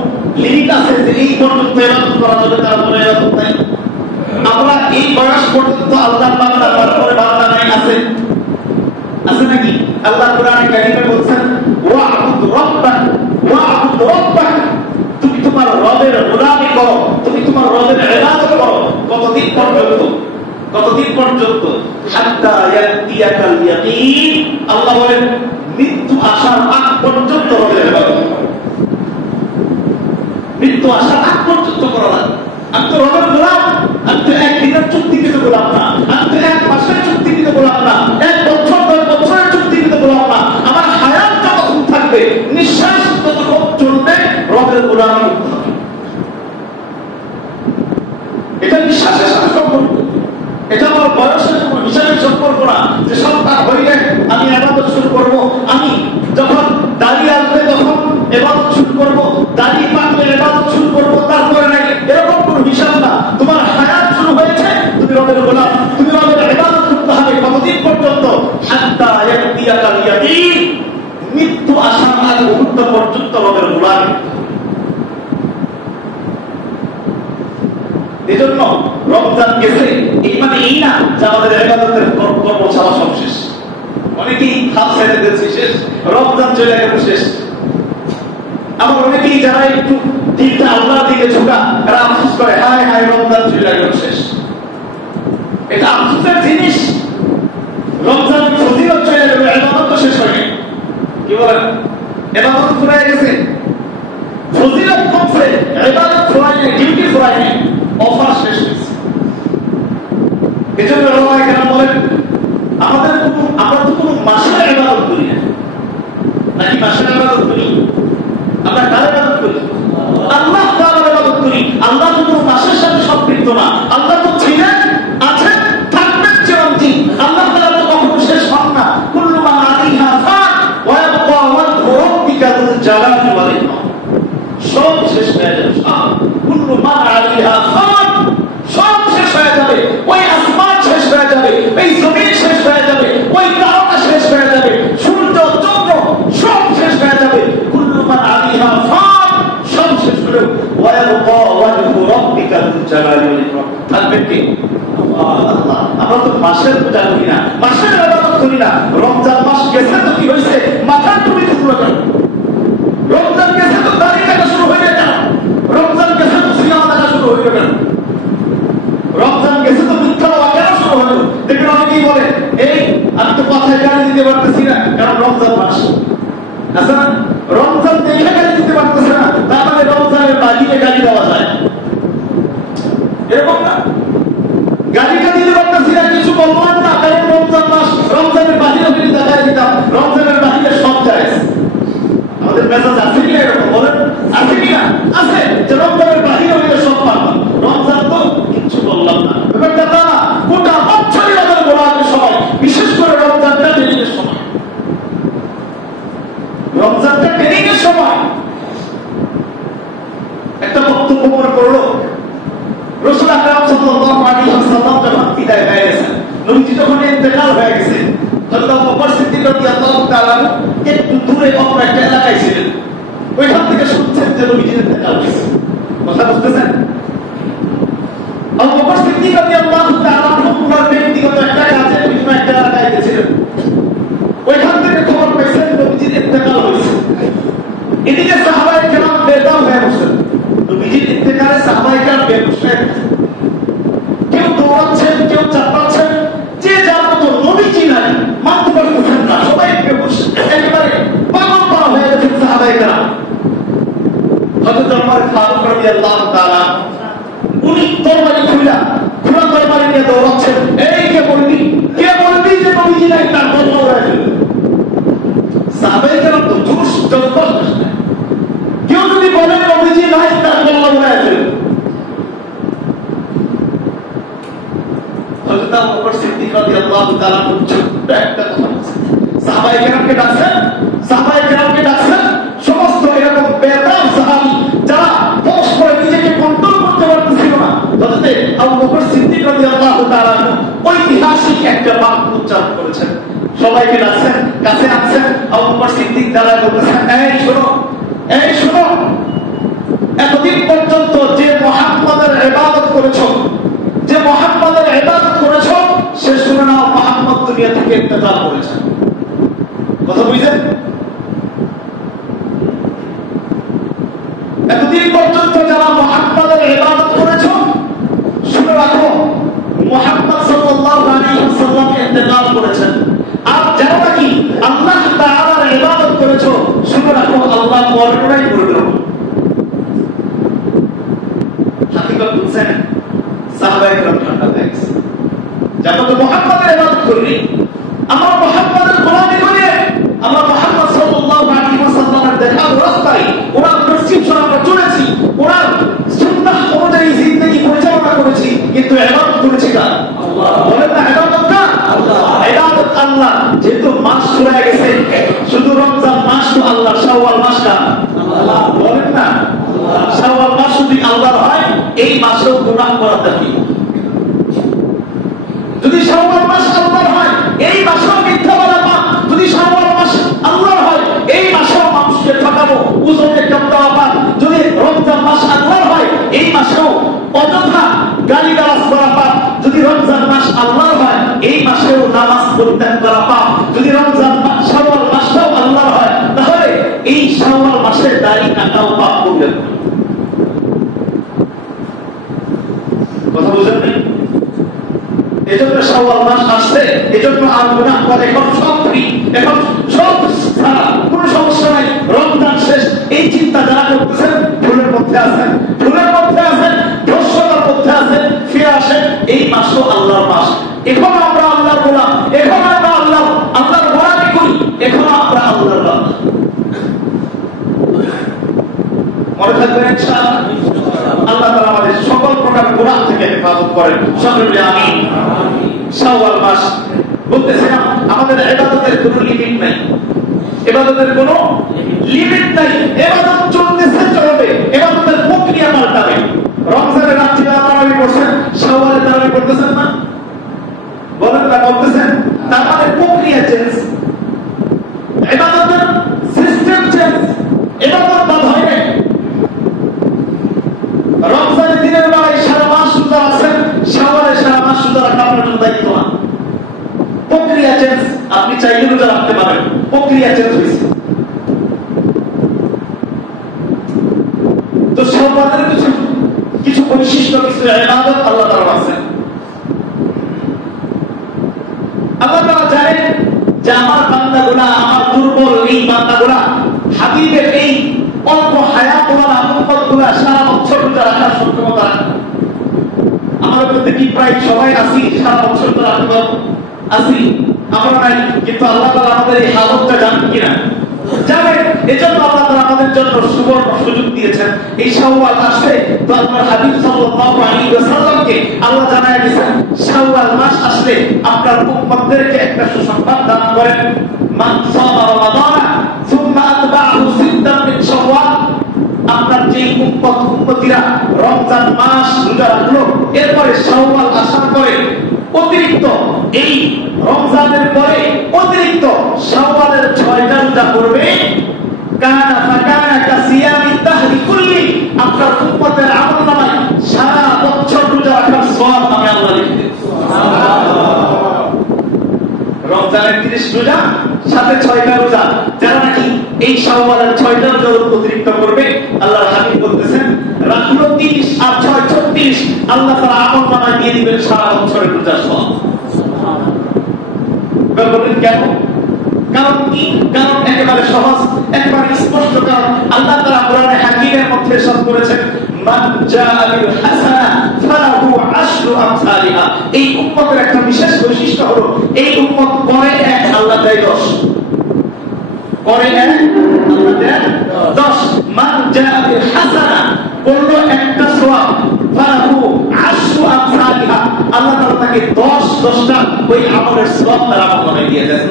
লিমিট আছে যে এই পর্যন্ত ইবাদত করা যাবে, তার কোনো ইবাদত নাই। আমরা এই বয়স পর্যন্ত আল্লাহর বান্দা, তারপরে বান্দা নাই, আছে আছে নাকি? আল্লাহ কোরআনে কারীমে বলছেন ওয়া'বুদ রাব্বাক ওয়া'বুদ রাব্বাক, তুমি তোমার রবের গোলামি করো, তুমি তোমার রবের ইবাদত করো। কতদিন পর্যন্ত? কতদিন পর্যন্ত? হাত্তা ইয়াতিয়াকাল ইয়াকিন, আল্লাহ বলেন মৃত্যু আসার আগ পর্যন্ত রবের ইবাদত করো, মৃত্যু আসার আগ পর্যন্ত করা লাগবে। আমি তো রবের গোলাম, আমি তো একদিনের চুক্তিকৃত গোলাম না, আমি তো এক মাসের চুক্তিকৃত গোলাম না, এক বছর 10 বছরের চুক্তিকৃত গোলাম না। আমার হায়াত যতক্ষণ থাকবে, নিঃশ্বাস যতক্ষণ চলবে, রবের গোলামি করতে হবে। এটা নিঃশ্বাসের সাথে সম্পর্ক, এটা আমার বয়সের কোনো হিসাবের সম্পর্ক না যে সন্তান হইলে আমি ইবাদত শুরু করব, আমি যখন দাড়ি আসবে তখন ইবাদত শুরু করব, দাড়ি পাকলে ইবাদত শুরু করব, তারপরে নাই, এরকম কোনো হিসাব না। তোমার হায়াত শুরু হয়েছে, তুমি রবের গোলাম, তুমি রবের ইবাদত করতে হবে। কতদিন পর্যন্ত? হাত্তা ইয়াতিয়াকাল ইয়াকিন, মৃত্যু আসার আগ মুহূর্ত পর্যন্ত রবের গোলাম। এজন্য রমজান গেছে এই মানে এই না যে আমাদের ইবাদতের কর্ম ছাড়া সব শেষ। অনেকেই খাপ ছেড়ে দিয়েছে, শেষ, রমজান চলে গেল, শেষ। আবার অনেকেই যারা একটু দিকটা আল্লাহর দিকে ঝুঁকা, এরা আফসোস করে, হায় হায় রমজান চলে গেল, শেষ। এটা আফসোসের জিনিস। রমজান ফজিলত চলে গেল, ইবাদত তো শেষ হয়নি। কি বলেন? ইবাদত ফুরায় গেছে, ফজিলত কমছে, ইবাদত ফুরায় নাই, ডিউটি ফুরায় নাই, অফার শেষ হয়েছে। এজন্য ওলামায়ে কেরাম বলেন আমরা তো কোনো মাসের ইবাদত করি না, নাকি মাসের ইবাদত করি? আমরা কার ইবাদত করি? আল্লাহ তাআলার ইবাদত করি। আল্লাহ তো কোনো মাসের সাথে সম্পৃক্ত না, আল্লাহ তো ছিলেন, আছেন, থাকবেন চিরঞ্জীব। আল্লাহ তাআলা তো কখনো শেষ হন না। কুল্লু মা আলাইহা ফান ওয়া ইয়াবকা ওয়াজহু রাব্বিকা যুল আমরা তো মাসের পূজা করি না, মাসের ইবাদত করি না। রমজান মাস গেছে তো কি হয়েছে? মাথার টুপি তুললো কেন? রমজান গেছে তো দাড়ি কাটা শুরু হয়ে যায় কেন? রমজান গেছে তো সিনেমা দেখা শুরু হয়ে কেন? রমজান গেছে তো মিথ্যা বলা কেন শুরু হলো? দেখবেন অনেকেই বলে, এই আমি তো কথায় গালি দিতে পারতেছি না, কারণ রমজান মাস। আচ্ছা না, রমজান দেখে গালি দিতে পারতেছে না, তার মানে রমজানের বাজিয়ে গালি দেওয়া যায়, এরকম না? গালিটা দিতে পারতেছি না, কিছু বললাম না, কারণ রমজান মাস, রমজানের বাহিরে ফিরে দেখায় দিতাম, রমজানের বাহিরে সব যায়। আমাদের মেজাজ আছে কিনা এরকম বলেন? আছে কিনা? আছে, যে রমজানের বাহিরে হইলে সব পারলাম, রমজান তো কিছু বললাম না। ব্যাপারটা তা না, গোটা বছরই আমাদের বলা আছে সবাই, বিশেষ করে রমজানটা ট্রেনিংয়ের সময়। রমজানটা ট্রেনিংয়ের সময় একটা বক্তব্য মনে করলো, রাসূল আকরাম সাল্লাল্লাহু আলাইহি ওয়াসাল্লাম যখন বিদায় হয়ে গেছেন, নবীজি যখন ইন্তেকাল হয়ে গেছেন, হযরত আবু বকর সিদ্দিক রাদিয়াল্লাহু তাআলা একটু দূরে অন্য একটা এলাকায় ছিলেন। ওইখান থেকে শুনছেন যে নবীজি ইন্তেকাল হয়েছে। কথা বুঝতেছেন? আবু বকর সিদ্দিক রাদিয়াল্লাহু তাআলা ওনার ব্যক্তিগত একটা কাজে বিভিন্ন একটা এলাকায় গেছিলেন। ওইখান থেকে খবর পেয়েছেন নবীজি ইন্তেকাল হয়েছে। এদিকে সাহাবায়ে কেরাম বেদাম হয়ে বসেন। নবীজির ইন্তেকালে সাহাবায়ে কেরাম বেহুশ হয়ে গেছেন। কেউ দৌড়াচ্ছেন, কেউ চাপাচ্ছেন, যে যার মতো। নবীজি নাই, মানতে পারতেছেন না, সবাই বেহুশ, একেবারে পাগল পাগল হয়ে গেছেন সাহাবায়ে কেরাম। হযরত ওমর ফারুক রাদিয়াল্লাহু তাআলা উনি তরবারি খোলা তরবারি নিয়ে দৌড়াচ্ছেন। এই কে বলবি যে নবীজি নাই, তার বদলা হয়ে গেল। সাহাবায়ে কেরাম তো জোশ জজবা, কেউ যদি বলে নবীজি নাই, তার বদলা হয়ে গেল। হযরত আবু বকর সিদ্দিক রাদিয়াল্লাহু তাআলা ছোট্ট একটা কথা বলছেন, সাহাবায়ে কেরামকে ডাকছেন, সমস্ত এরকম বেতাব সাহাবী যারা পরস্পর নিজেকে কন্ট্রোল করতে পারতেছিল না, হযরত আবু বকর সিদ্দিক রাদিয়াল্লাহু তাআলা ঐতিহাসিক একটা বাক্য উচ্চারণ করেছেন। সবাইকে ডাকছেন, কাছে আনছেন। আবু বকর সিদ্দিক দ্বারা বলতেছেন, এই শোনো, এতদিন পর্যন্ত যে মুহাম্মাদের ইবাদত করেছো, সে শুনে নাও, মুহাম্মদ দুনিয়া থেকে ইন্তেকাল করেছেন। কথা বুঝলেন? এতদিন পর্যন্ত যারা মুহাম্মাদের ইবাদত করেছো, শুনে রাখো, মুহাম্মদ সাল্লাল্লাহু আলাইহি ওয়াসাল্লাম ইন্তেকাল করেছেন। আর যারা নাকি আল্লাহ তাআলার ইবাদত করেছো, শুনে রাখো, আল্লাহ মরণই করে দেব। হাকিকত বুঝছেন? সাহাবায়ে কেরাম ঠান্ডা হয়ে গেছে। যখন তো মুহাম্মাদের ইবাদত করি, আমরা মুহাম্মাদের গোলামি করি, আমরা মুহাম্মদ সাল্লাল্লাহু আলাইহি ওয়াসাল্লামের দেখানো রাস্তায়, ওনার প্রেসক্রিপশন আমরা চলেছি, ওনার সুন্নাহ অনুযায়ী জিন্দেগি পরিচালনা করেছি, কিন্তু ইবাদত করেছি কার? আল্লাহ। বলেন না, ইবাদত কার? আল্লাহ। ইবাদত আল্লাহ। যেহেতু মাস শুরু হয়ে গেছে, শুধু রমজান মাস তো আল্লাহ, শাওয়াল মাস কার? আল্লাহ। বলেন না, শাওয়াল মাস যদি আল্লাহর হয়, এই মাসেও গুনাহ করা থাকে। যদি শাওয়াল মাস আল্লাহর হয়, এই মাসেও মিথ্যা বলা পাপ। যদি শাওয়াল মাস আল্লাহর হয়, এই মাসেও মানুষকে ঠকানো, উজনে কম দেওয়া পাপ। যদি রমজান মাস আল্লাহর হয়, এই মাসেও অযথা গালিগালাজ করা পাপ। যদি রমজান মাস আল্লাহর হয়, এই মাসেও নামাজ পরিত্যাগ করা পাপ। যদি রমজান মাস, শাওয়াল মাসটাও আল্লাহর হয়, তাহলে এই শাওয়াল মাসের দাড়ি কাটাও পাপ করবেন। কথা বুঝলেন? এজন্য শাওয়াল মাস আসছে, এজন্য আর গুনাহ করে এখন সব ফ্রি, এখন সব ছাড়া কোনো সমস্যা নাই। রমজান শেষ, এই চিন্তা যারা করতেছেন, ভুলের মধ্যে আছেন, ভ্রষ্টতার মধ্যে আছেন। ফিরে আসেন, এই মাসও আল্লাহর মাস। এখন আমরা আল্লাহর গোলাম, এখন আমরা আল্লাহর গোলামি করি, এখন আমরা আল্লাহর বান্দা। মনে থাকবেন ইনশাআল্লাহ। আল্লাহ তাআলা আমাদের সকল প্রকার গুনাহ থেকে হেফাজত করেন। সকলে আমিন। শাওয়াল মাস বলতেছিলাম, আমাদের ইবাদতের কোনো লিমিট নাই, ইবাদতের কোনো লিমিট নাই। ইবাদত চলবে, ইবাদতের প্রক্রিয়া পাল্টাবে। রমজানের রাত্রে তারাবি করছেন, শাওয়ালে তারাবি করতেছেন না? বলেন না, করতেছেন? তার মানে প্রক্রিয়া চেঞ্জ, ইবাদতের সিস্টেম চেঞ্জ। ইবাদত বাদ হয় না। রমজানের দিনের বেলায় সারা মাস রোজা আছেন, শাওয়ালে আপনার জন্য দায়িত্ব না। প্রক্রিয়া চেঞ্জ, আপনি চাইলে রোজা রাখতে পারেন, প্রক্রিয়া চেঞ্জ হয়েছে। তো শাওয়ালের কিছু বৈশিষ্ট্য, কিছু ইবাদত আল্লাহ তাআলা আছে। আল্লাহ তাআলা জানেন যে আমার বান্দাগুলো, আমার দুর্বল এই বান্দাগুলো হাবিবের এই অল্প হায়াত ওয়ালা উম্মতগুলো সারা বছর রোজা রাখার সক্ষমতা রাখে। আমার মধ্যে কি প্রায় সবাই আছি সারা বছর রোজা রাখতে আছি? আমরা নাই, কিন্তু আল্লাহ তাআলা আমাদের এই হালতটা জানেন কিনা? জানেন। এজন্য আল্লাহ তাআলা আমাদের জন্য সুবর্ণ সুযোগ দিয়েছেন। এই শাওয়াল আসলে তো আপনার হাবিব সাল্লাল্লাহু আলাইহি ওয়াসাল্লামকে আল্লাহ জানায় দিয়েছেন, শাওয়াল মাস আসলে আপনার উম্মতদেরকে একটা সুসংবাদ দান করেন, মান সামা রমাদানা সুম্মা আতবাহু সিত্তান মিন শাওয়াল। আপনার যে উম্মতিরা রমজান মাস রোজা রাখলো, এরপরে শাওয়াল আসার পরে অতিরিক্ত এই রমজানের পরে অতিরিক্ত শাওয়ালের 6টা রোজা করবে, কানা ফাকানা কাসিয়ামি তাহরি কুল্লি। আপনার উম্মতের আমলনামায় সারা বছর রোজা রাখার সওয়াব আমি আল্লাহ লিখে দেব। সুবহানাল্লাহ। রমজানের 30 রোজা সাথে 6টা রোজা, যারা নাকি এই শাওয়ালের 6টা রোজা অতিরিক্ত করবে, আল্লাহর হাবিব বলতেছেন রাখলো 30 আর 6 36, আল্লাহ তাআলা আমলনামায় দিয়ে দিবেন সারা বছরের রোজার সওয়াব। বলবেন কেন? কারণ কি? কারণ একেবারে সহজ, একেবারে স্পষ্ট। কারণ আল্লাহ তাআলা কোরআনে হাকিমের মধ্যে সব করেছেন, মান জাআ বিল হাসানা ফালাহু আশরু আমসালিহা। এই উম্মতের একটা বিশেষ বৈশিষ্ট্য হলো, এই উম্মত করে 1 আল্লাহ দেয় 10, করে 1 আল্লাহ দেয় 10। মান জাআ বিল হাসানা, করলো একটা সওয়াব, ফালাহু আশরু আমসালিহা, আল্লাহ তাআলা তাকে 10টা ওই আমলের সওয়াব তার আমলনামায় দিয়ে দেন।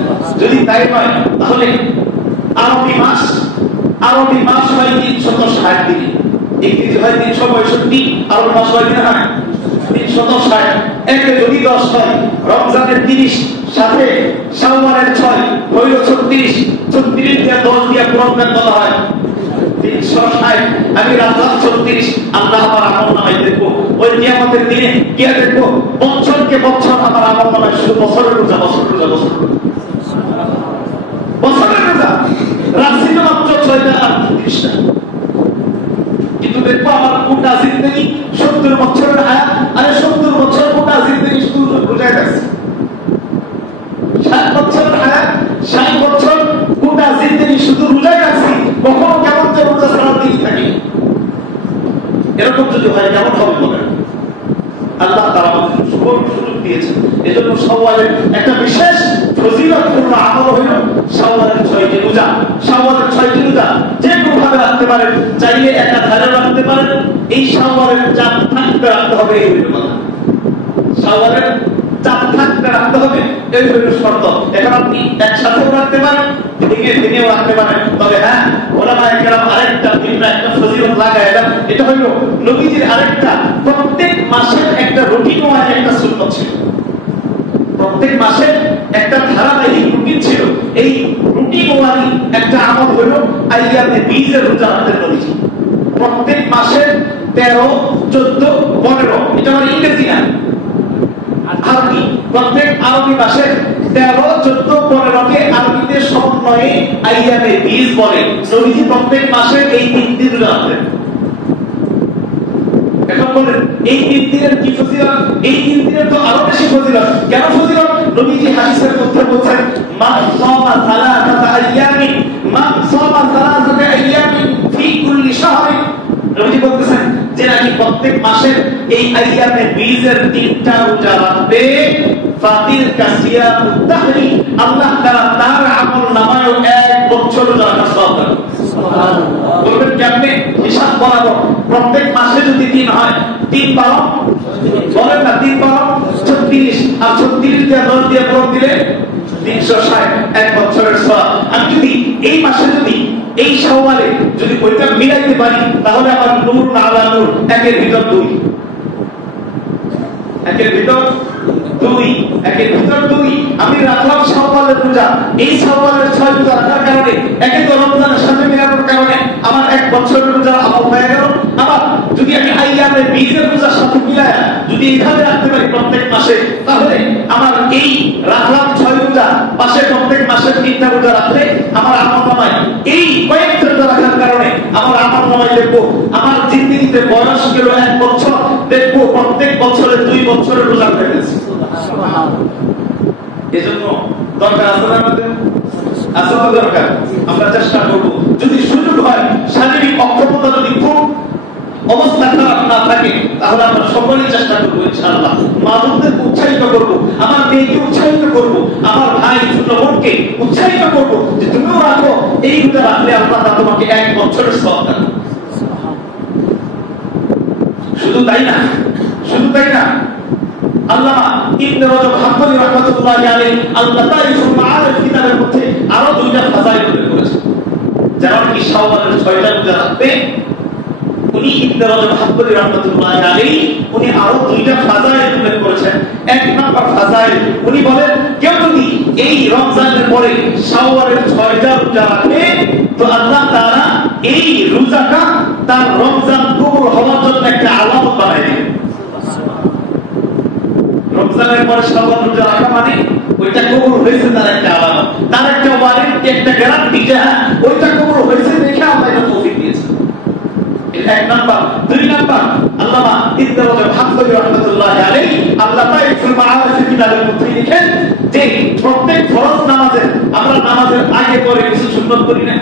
যদি তাই হয়, তাহলে আরবি মাস হয় 360 দিন, ইংরেজি হয় 365, আরবি মাস হয় 360। একে যদি 10 হয়, রমজানের 30 সাথে শাওয়ালের 6 হইল 36, 36 দিয়ে 10 দিয়ে পূরণ কত হয়? 360। আমি রাখলাম 36, আল্লাহ আমার আমলনামায় দেখবো ওই কিয়ামতের দিনে, কি দেখবো? বছরকে বছর আমার আমলনামায় শুধু বছরের রোজা, বছরের রোজা, বছরের রোজা রাখছি তো মাত্র 6টা আর 30টা, কিন্তু দেখবো আমার গোটা জিন্দেগি 70 বছরের হায়াত, আরে 70 বছর গোটা জিন্দেগি শুধু রোজায় থাকছে। 60 বছরের হায়াত, 60 বছর গোটা জিন্দেগি শুধু রোজায় থাকছি, কখনো কেমন যে রোজা ছাড়া দিন থাকি। এরকম যদি হয় কেমন হবে বলেন? আল্লাহ তাআলা আমাদের সুবর্ণ সুযোগ দিয়েছেন। এজন্য শাওয়ালের একটা বিশেষ ফজিলতপূর্ণ আমল হলো শাওয়ালের 6টি রোজা। শাওয়ালের 6টি রোজা যে কোনোভাবে রাখতে পারেন, চাইলে একাধারে রাখতে পারেন। এই শাওয়ালের চাঁদ থাকতে রাখতে হবে, এই হলো কথা। শাওয়ালের চাঁদ থাকতে রাখতে হবে, এই হলো শর্ত। এখন আপনি একসাথেও রাখতে পারেন, ভেঙেও রাখতে পারেন। তবে হ্যাঁ, ওলামায়ে কেরাম আরেকটা ভিন্ন একটা ফজিলত লাগাইলেন। এটা হলো নবীজির আরেকটা প্রত্যেক মাসের একটা রুটিন ও একটা সুন্নাত ছিল। প্রত্যেক মাসে একটা ধারাবাহিক রুটিন ছিল। এই রুটিন ওয়ারি একটা আমল হলো আইয়ামে বীজের রোজা রাখতেন নবীজি। প্রত্যেক মাসে 13, 14, 15, এটা আমার ইংরেজি না, আরবি। প্রত্যেক আরবি মাসে 13, 14, 15কে আরবিতে সমন্বয়ে আইয়ামে বীজ বলে। নবীজি প্রত্যেক মাসে এই 3 দিন রোজা রাখতেন। এখন বলেন এই 3 দিনের কি ফজিলত? এই 3 দিনের তো আরো বেশি ফজিলত। কেন ফজিলত? নবীজি হাদিসের মধ্যে বলেছেন, মান সামা সালাসাতা আইয়ামিন, মান সামা সালাসাতা আইয়ামিন ফি কুল্লি শাহরিন। নবীজি বলতেছেন যে নাকি প্রত্যেক মাসের এই আইয়ামে বীজের 3টা রোজা রাখবে, ফাতির কাসিয়াতুত তাহরি, আল্লাহ তাআলা তার আমলনামায় 1 বছর রোজা রাখার সওয়াব দেন। সুবহানাল্লাহ। বলবেন কেমনে? হিসাব বরাবর প্রত্যেক মাসে যদি 3 হয়, 3 12, বলেন না 3 12 36, আর 36 দিয়ে 10 দিয়ে পূরণ দিলে 360, 1 বছরের সওয়াব। আমি যদি এই মাসে যদি এই শাওয়ালে যদি ওইটা মিলাইতে পারি, তাহলে আমার নূর না আলা নূর, 1-এর ভিতর 2, 1-এর ভিতর 2, 1-এর ভিতর 2। আমি রাখলাম শাওয়ালের রোজা। এই শাওয়ালের 6 রোজা রাখার কারণে, একে তো রমজানের সাথে মিলানোর কারণে আমার 1 বছরের রোজা আমল হয়ে গেল। আবার যদি আমি আইয়ামে বীজের রোজার সাথে মিলায়া যদি এইভাবে রাখতে পারি প্রত্যেক মাসে, তাহলে বছরে আমার এই রাখলাম 6 রোজা, পাশে প্রত্যেক মাসের 3টা রোজা রাখলে আমার আমলনামায় এই কয়েকটা রোজা রাখার কারণে আমার আমলনামায় দেখবো আমার জিন্দেগিতে বয়স গেল 1 বছর, দেখবো প্রত্যেক বছরে 2 বছরের রোজা হয়ে গেছে। এজন্য দরকার আছে না আমাদের? আছে তো দরকার। আমরা চেষ্টা করব যদি সুযোগ হয়, শারীরিক অক্ষমতা যদি খুব অবস্থা খারাপ না থাকে, তাহলে আমরা সকলেই চেষ্টা করবো ইনশাআল্লাহ। মা বোনদের উৎসাহিত করবো, আমার মেয়েকে উৎসাহিত করবো, আমার ভাই ছোট বোনকে উৎসাহিত করবো যে তুমিও রাখো, এই রোজা রাখলে আল্লাহ তোমাকে 1 বছরের সওয়াব দেন। শুধু তাই না, শুধু তাই না, আল্লামা ইবনে রাজব হাম্বলি রাহমাতুল্লাহি আলাইহি আল-লাতাইফুল মাআরিফ কিতাবের মধ্যে আরো 2টা ফাজাইল উল্লেখ করেছেন। যেমন কি শাওয়ালের 6টা রোজা রাখবে, উনি ইবনে রাজব হাম্বলি রাহমাতুল্লাহি আলাইহি উনি আরো 2টা ফাজাইল উল্লেখ করেছেন। 1 নম্বর ফাজাইল উনি বলেন, কেউ যদি এই রমজানের পরে শাওয়ালের 6টা রোজা রাখে, তো আল্লাহ তাআলা এই রোজাটা তার রমজান কবুল হওয়ার জন্য একটা আলামত বানায় দিবেন। রমজানের পরে শাওয়াল রোজা রাখা মানে ওইটা কবুল হয়েছে তার একটা আলামত, তার একটা ওয়ারেন্টি, একটা গ্যারান্টি যে ওইটা কবুল হয়েছে দেখে আল্লাহ এটা তৌফিক দিয়েছে। এটা 1 নাম্বার। 2 নাম্বার, আল্লামা ইবনে রাজব হাম্বলি রাহমাতুল্লাহি আলাইহি আল-লাতাইফুল মাআরিফ কিতাবের মধ্যে লিখেন যে প্রত্যেক ফরজ নামাজে আমরা নামাজের আগে পরে কিছু সুন্নাত করি না।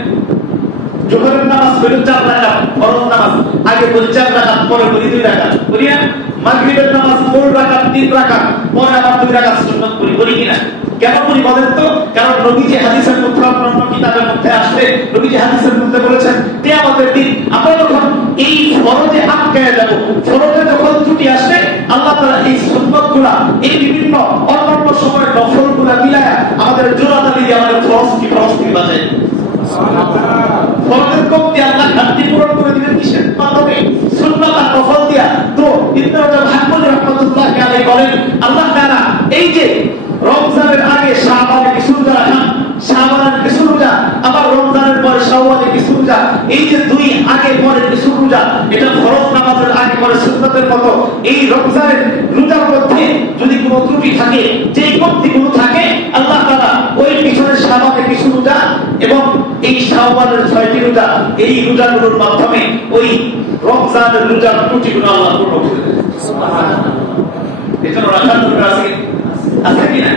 জোহরের নামাজ হলো 4 রাকাত, ফরজ নামাজ আগে করি 4 রাকাত, পরে করি 2 রাকাত, করি না? মাগরিবের নামাজ 4 রাকাত, 3 রাকাত, পরে আবার 2 রাকাত সুন্নাত করি, করি কিনা? কেন করি বলেন তো? কারণ নবীজি হাদিসের মধ্যে, অন্যান্য কিতাবের মধ্যে আসলে নবীজি হাদিসের মধ্যে বলেছেন কিয়ামতের দিন আমরা যখন এই ফরজে আটকায় যাব, ফরজে যখন ত্রুটি আসবে, আল্লাহ তাআলা এই সুন্নাতগুলা, এই বিভিন্ন অন্যান্য সময় নফলগুলা মিলায়া আমাদের জোড়াতালি দিয়ে আমাদের ফরজ থেকে বাঁচায়। ফরজের কমতি আল্লাহ ঘাটতি পূরণ করে দিবেন কিসের মাধ্যমে? সুন্নাত আর নফল দিয়া। তো ইবনে রাজব হাম্বলি রাহমাতুল্লাহি আলাইহি বলেন, আল্লাহ তাআলা এই যে রমজানের আগে শাবানে কিছু রোজা রাখা, শাবানের কিছু রোজা, আবার রমজানের পরে শাওয়ালে কিছু রোজা, এই যে 2 আগে পরে কিছু রোজা, এটা ফরজ নামাজের আগে পরে সুন্নাতের মতো। এই রমজানের রোজার মধ্যে যদি কোনো ত্রুটি থাকে, যে কমতিগুলো থাকে, আল্লাহ তাআলা ওই পিছনের শাবানে কিছু রোজা এবং এই শাওয়ালের 6টি রোজা, এই রোজাগুলোর মাধ্যমে ওই রমজানের রোজার ত্রুটিগুলো আল্লাহ পূর্ণ করে দেন। সুবহানাল্লাহ। এজন্য রাখার দরকার আছে, আছে কি না?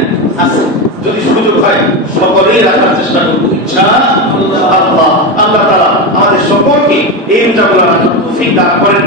আছে। যদি সুযোগ হয় সকলেই রাখার চেষ্টা করব ইনশাআল্লাহ। আল্লাহ তাআলা আমাদের সকলকে এই রোজাগুলো রাখার তৌফিক দান করেন।